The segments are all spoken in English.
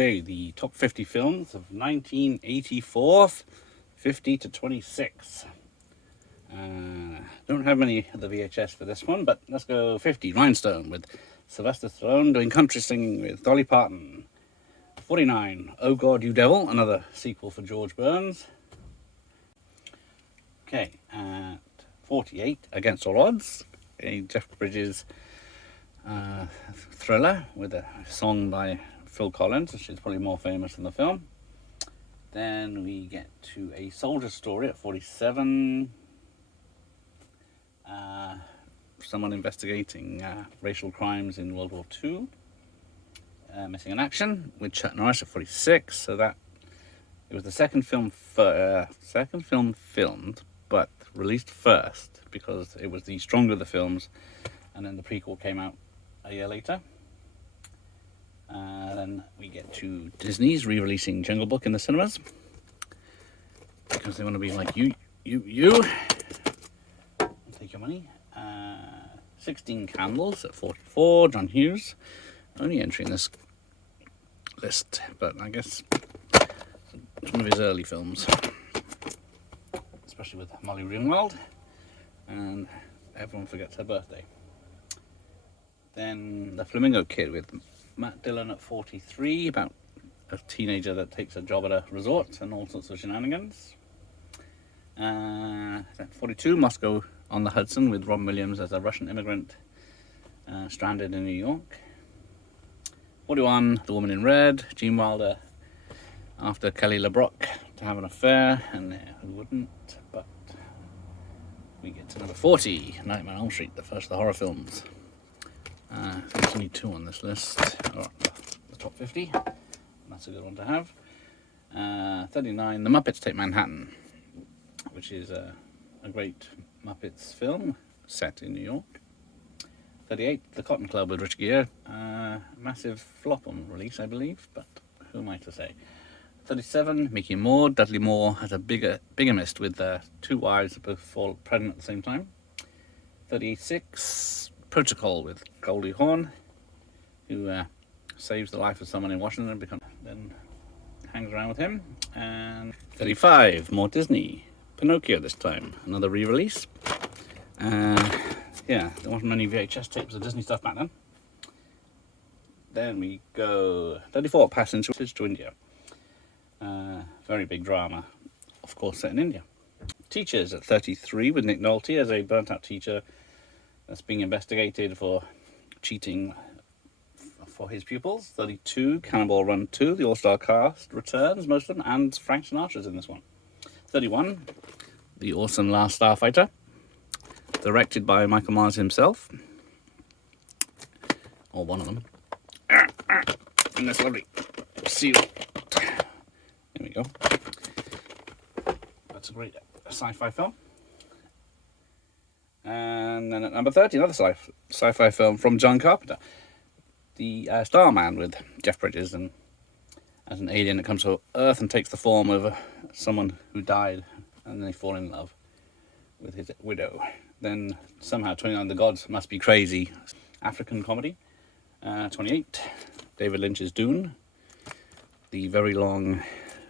Okay, the top 50 films of 1984, 50 to 26. Don't have many of the VHS for this one, but let's go 50. Rhinestone with Sylvester Stallone doing country singing with Dolly Parton. 49. Oh God, You Devil, another sequel for George Burns. Okay, at 48, Against All Odds, a Jeff Bridges thriller with a song by Phil Collins, which is probably more famous than the film. Then we get to A Soldier Story at 47. Someone investigating racial crimes in World War II. Missing in Action with Chuck Norris at 46. So that it was the second film filmed, but released first because it was the stronger of the films, and then the prequel came out a year later. Then we get to Disney's re-releasing Jungle Book in the cinemas because they want to be like you take your money. 16 Candles at 44, John Hughes, only entry in this list, but I guess some of his early films, especially with Molly Ringwald and Everyone Forgets Her Birthday. Then The Flamingo Kid with Matt Dillon at 43, about a teenager that takes a job at a resort and all sorts of shenanigans. 42, Moscow on the Hudson with Robin Williams as a Russian immigrant stranded in New York. 41, The Woman in Red, Gene Wilder after Kelly LeBrock to have an affair, and who wouldn't, but we get to number 40, Nightmare on Elm Street, the first of the horror films. There's only 2 on this list, or the top 50, that's a good one to have. 39, The Muppets Take Manhattan, which is a great Muppets film set in New York. 38, The Cotton Club with Rich Gere, massive flop on release, I believe, but who am I to say? 37, Mickey and Moore. Dudley Moore has a bigamist with 2 wives that both fall pregnant at the same time. 36, Protocol with Goldie Hawn, who saves the life of someone in Washington and then hangs around with him. And 35, more Disney. Pinocchio this time, another re-release. Yeah, there wasn't many VHS tapes of Disney stuff back then. Then we go 34, Passage to India. Very big drama, of course, set in India. Teachers at 33 with Nick Nolte as a burnt-out teacher that's being investigated for cheating for his pupils. 32, Cannonball Run 2, the all-star cast returns, most of them, and Frank Sinatra's in this one. 31, The Awesome Last Starfighter, directed by Michael Mars himself, or one of them, and this lovely seal. There we go. That's a great sci-fi film. And then at number 30, another sci-fi film from John Carpenter, The Starman with Jeff Bridges, and as an alien that comes to Earth and takes the form of someone who died, and they fall in love with his widow. Then somehow 29, The Gods Must Be Crazy, African comedy. 28, David Lynch's Dune, the very long,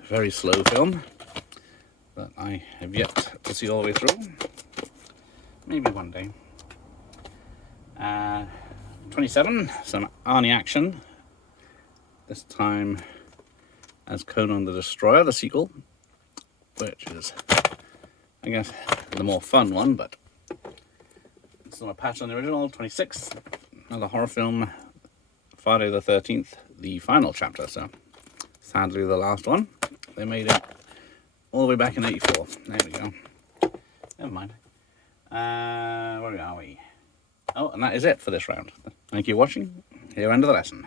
very slow film that I have yet to see all the way through. Maybe one day. 27, some Arnie action, this time as Conan the Destroyer, the sequel, which is, I guess, the more fun one, but it's not a patch on the original. 26, another horror film, Friday the 13th, the final chapter, so sadly the last one. They made it all the way back in 84. There we go. Never mind. Where are we? Oh, and that is it for this round. Thank you for watching. Here, end of the lesson.